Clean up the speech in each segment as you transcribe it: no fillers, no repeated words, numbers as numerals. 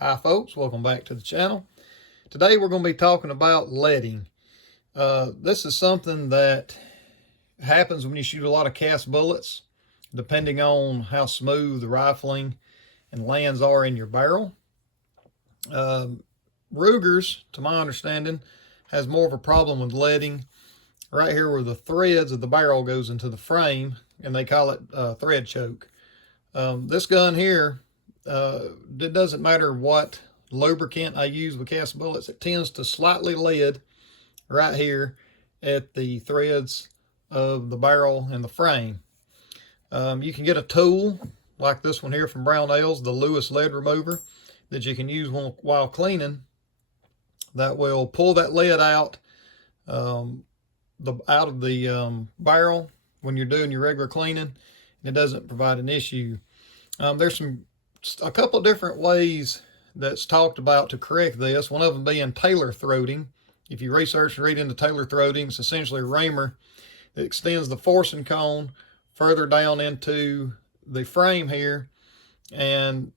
Hi folks, welcome back to the channel. Today we're going to be talking about leading. This is something that happens when you shoot a lot of cast bullets, depending on how smooth the rifling and lands are in your barrel. Ruger's, to my understanding, has more of a problem with leading right here where the threads of the barrel goes into the frame, and they call it thread choke. This gun here, it doesn't matter what lubricant I use with cast bullets, it tends to slightly lead right here at the threads of the barrel and the frame. You can get a tool like this one here from Brownells, the Lewis lead remover, that you can use while cleaning, that will pull that lead out of the barrel when you're doing your regular cleaning, and it doesn't provide an issue. There's a couple of different ways that's talked about to correct this, one of them being Taylor throating. If you research and read into Taylor throating, it's essentially a reamer that extends the forcing cone further down into the frame here and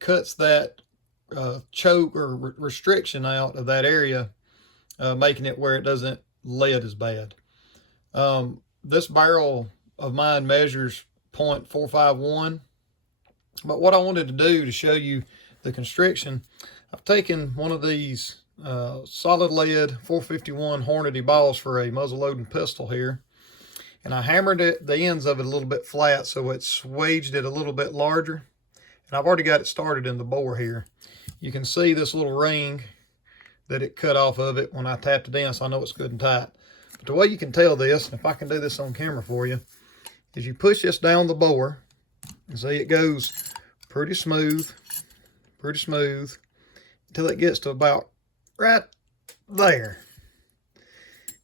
cuts that choke or restriction out of that area, making it where it doesn't lead as bad. This barrel of mine measures 0.451, but what I wanted to do to show you the constriction, I've taken one of these solid lead 451 Hornady balls for a muzzle loading pistol here, and I hammered the ends of it a little bit flat so it swaged it a little bit larger, and I've already got it started in the bore here. You can see this little ring that it cut off of it when I tapped it in, so I know it's good and tight. But the way you can tell this, if I can do this on camera for you, is you push this down the bore and see it goes pretty smooth until it gets to about right there.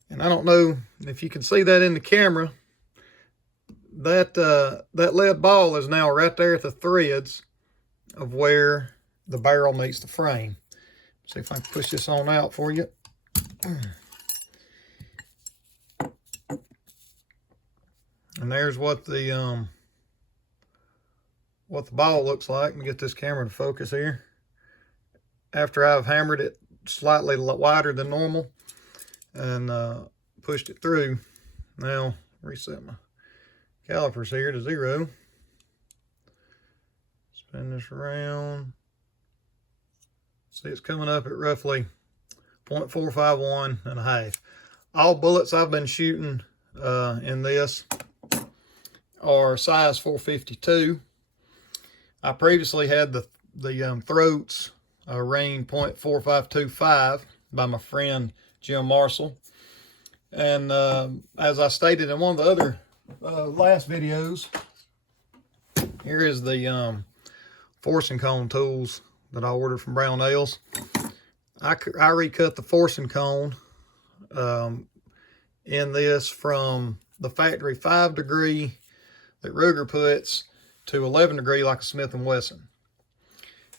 And I don't know if you can see that in the camera, that lead ball is now right there at the threads of where the barrel meets the frame. See if I can push this on out for you. And there's what the ball looks like. Let me get this camera to focus here. After I've hammered it slightly wider than normal and pushed it through. Now reset my calipers here to 0. Spin this around. See, it's coming up at roughly 0.451 and a half. All bullets I've been shooting in this are size 452. I previously had the throats rain 0.4525 by my friend Jim Marshall. And as I stated in one of the other last videos, here is the forcing cone tools that I ordered from Brownells. I recut the forcing cone in this from the factory 5 degree that Ruger puts to 11 degree like a Smith & Wesson.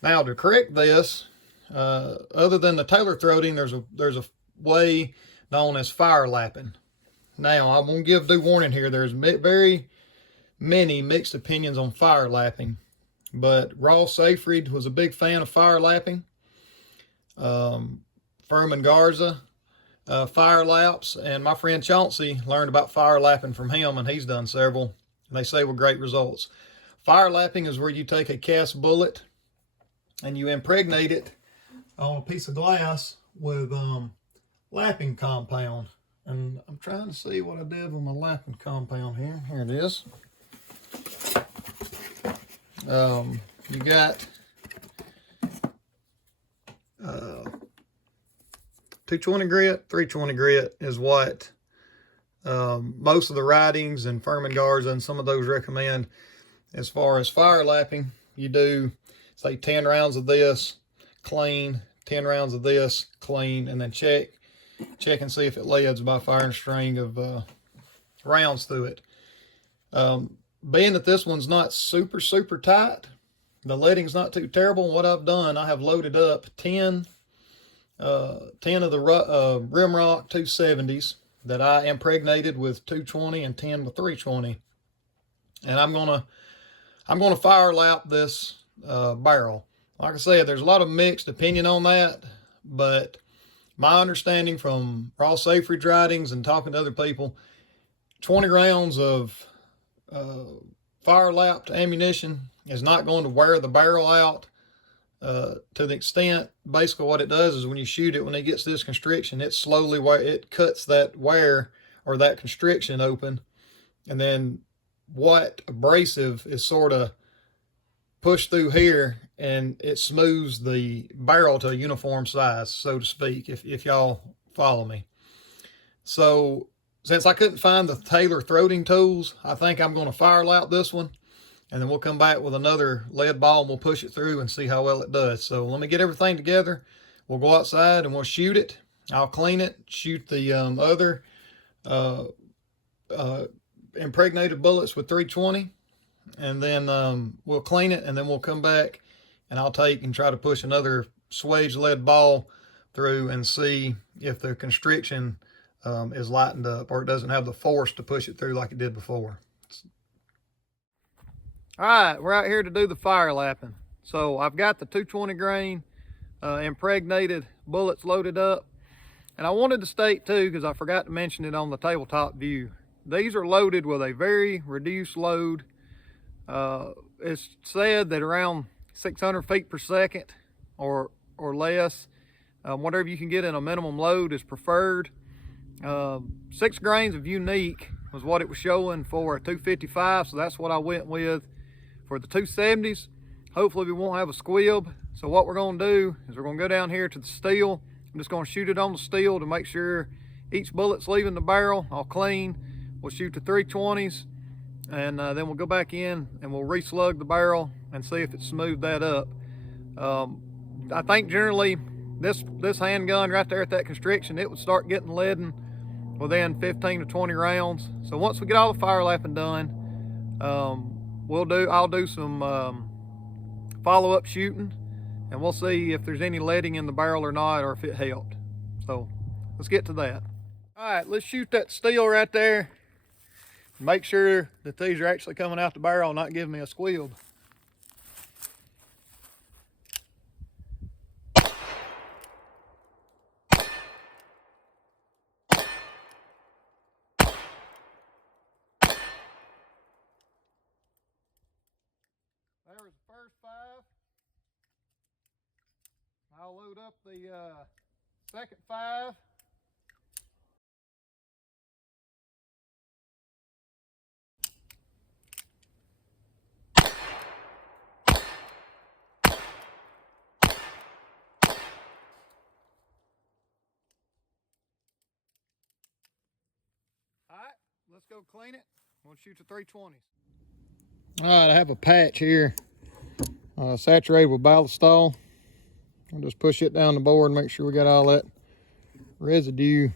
Now to correct this, other than the Taylor throating, there's a way known as fire lapping. Now I'm going to give due warning here. There's very many mixed opinions on fire lapping, but Ross Seyfried was a big fan of fire lapping. Furman Garza fire laps, and my friend Chauncey learned about fire lapping from him, and he's done several, and they say with great results. Fire lapping is where you take a cast bullet and you impregnate it on a piece of glass with lapping compound. And I'm trying to see what I did with my lapping compound here. Here it is. You got 220 grit, 320 grit is what most of the writings and Furman Garza and some of those recommend. As far as fire lapping, you do say 10 rounds of this, clean, 10 rounds of this, clean, and then check and see if it leads by firing a string of rounds through it. Being that this one's not super tight, the leading's not too terrible. What I've done, I have loaded up 10 of the Rimrock 270s that I impregnated with 220 and 10 with 320, and I'm gonna fire lap this barrel. Like I said, there's a lot of mixed opinion on that, but my understanding from raw safe ridge ridings and talking to other people, 20 rounds of fire lapped ammunition is not going to wear the barrel out to the extent. Basically what it does is when you shoot it, when it gets this constriction, it slowly it cuts that wear or that constriction open, and then what abrasive is sort of pushed through here, and it smooths the barrel to a uniform size, so to speak, if y'all follow me. So since I couldn't find the Taylor throating tools, I think I'm going to fire lap this one, and then we'll come back with another lead ball and we'll push it through and see how well it does. So let me get everything together. We'll go outside and we'll shoot it. I'll clean it, shoot the other impregnated bullets with 320, and then we'll clean it, and then we'll come back and I'll take and try to push another swage lead ball through and see if the constriction is lightened up, or it doesn't have the force to push it through like it did before. All right, we're out here to do the fire lapping. So I've got the 220 grain impregnated bullets loaded up, and I wanted to state too, because I forgot to mention it on the tabletop view, these are loaded with a very reduced load. It's said that around 600 feet per second or less, whatever you can get in a minimum load is preferred. 6 grains of unique was what it was showing for a 255, so that's what I went with for the 270s. Hopefully we won't have a squib. So what we're going to do is we're going to go down here to the steel. I'm just going to shoot it on the steel to make sure each bullet's leaving the barrel. I'll clean. We'll shoot the 320s, and then we'll go back in and we'll reslug the barrel and see if it smoothed that up. I think generally this handgun right there at that constriction, it would start getting leaden within 15 to 20 rounds. So once we get all the fire lapping done, I'll do some follow-up shooting, and we'll see if there's any leading in the barrel or not, or if it helped. So let's get to that. All right, let's shoot that steel right there. Make sure that these are actually coming out the barrel, not giving me a squib. There was the first 5. I'll load up the second 5. All right, let's go clean it. We'll shoot the 320s. All right, I have a patch here saturated with ballistol. I'll just push it down the board and make sure we got all that residue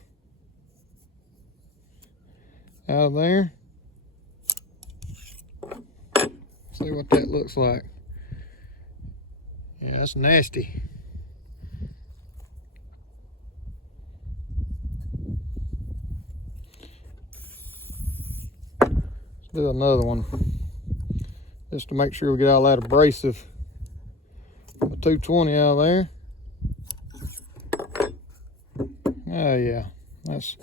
out of there. See what that looks like. Yeah, that's nasty. Let's do another one, just to make sure we get all that abrasive. A 220 out of there. Oh yeah, that's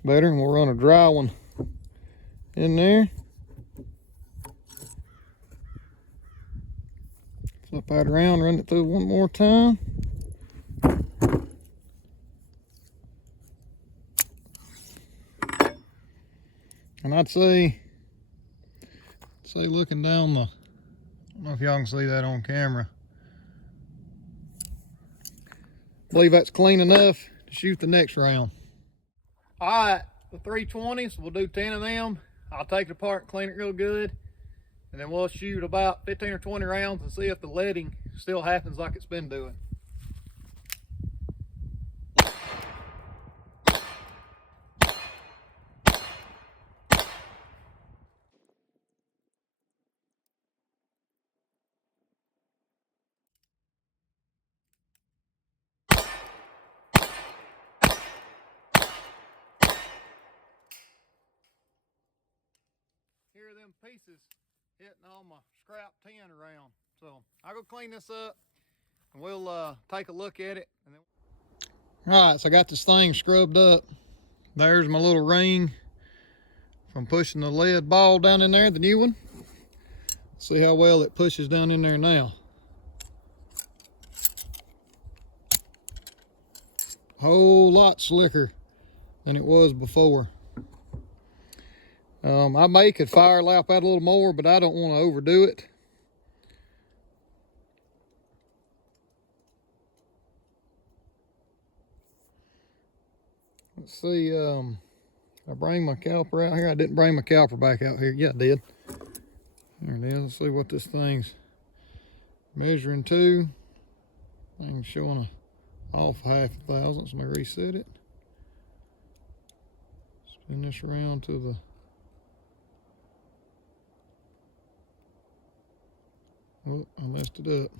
better. And we'll run a dry one in there. Flip that around, run it through one more time. And I'd say looking down the, I don't know if y'all can see that on camera. I believe that's clean enough to shoot the next round. All right, the 320s, we'll do 10 of them. I'll take it apart and clean it real good, and then we'll shoot about 15 or 20 rounds and see if the leading still happens like it's been doing. Here are them pieces hitting on my scrap tin around. So I'll go clean this up, and we'll take a look at it. And then... All right, so I got this thing scrubbed up. There's my little ring from pushing the lead ball down in there, the new one. See how well it pushes down in there now. Whole lot slicker than it was before. I may could fire lap out a little more, but I don't want to overdo it. Let's see, I bring my caliper out here. I didn't bring my caliper back out here. Yeah, I did. There it is. Let's see what this thing's measuring to. Thing's showing off 0.5 thousandths. Let me reset it. Spin this around to the... Oh, I messed it up.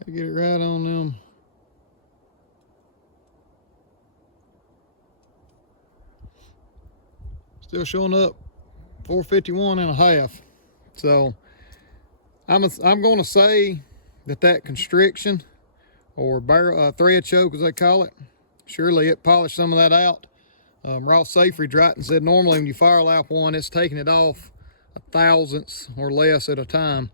Gotta get it right on them. Still showing up 451.5. So I'm going to say that constriction or thread choke, as they call it, surely it polished some of that out. Ross Safety Drayton said normally when you fire lap one, it's taking it off 1/1000th or less at a time.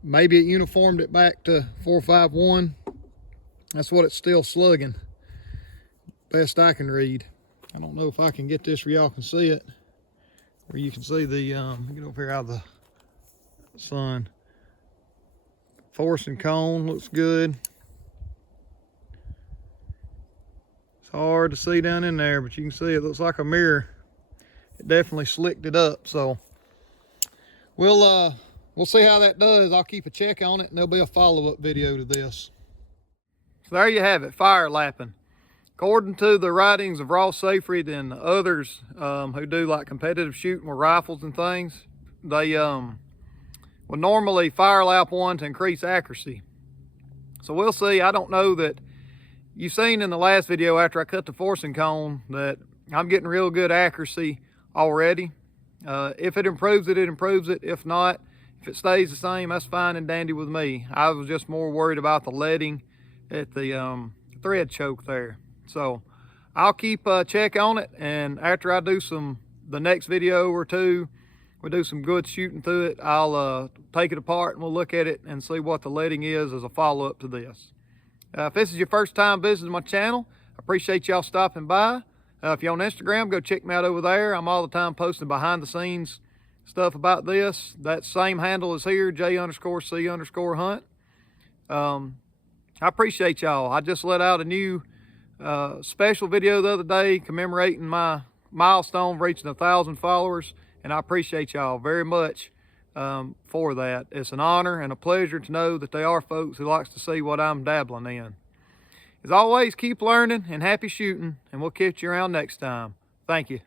Maybe it uniformed it back to 451. That's what it's still slugging, best I can read. I don't know if I can get this where y'all can see it, where you can see the, get over here out of the sun. Force and cone looks good. It's hard to see down in there, but you can see it looks like a mirror. It definitely slicked it up. So we'll see how that does. I'll keep a check on it, and there'll be a follow-up video to this. So there you have it, fire lapping. According to the writings of Ross Safety and others who do like competitive shooting with rifles and things, they would normally fire lap one to increase accuracy. So we'll see. I don't know that. You've seen in the last video after I cut the forcing cone that I'm getting real good accuracy already. If it improves it, it improves it. If not, if it stays the same, that's fine and dandy with me. I was just more worried about the leading at the thread choke there. So I'll keep a check on it, and after I do the next video or two, we do some good shooting through it, I'll take it apart and we'll look at it and see what the leading is as a follow-up to this. If this is your first time visiting my channel, I appreciate y'all stopping by. If you're on Instagram, go check me out over there. I'm all the time posting behind the scenes stuff about this. That same handle is here, J_C_hunt. I appreciate y'all. I just let out a new special video the other day commemorating my milestone of reaching 1,000 followers, and I appreciate y'all very much for that. It's an honor and a pleasure to know that there are folks who likes to see what I'm dabbling in. As always, keep learning and happy shooting, and we'll catch you around next time. Thank you.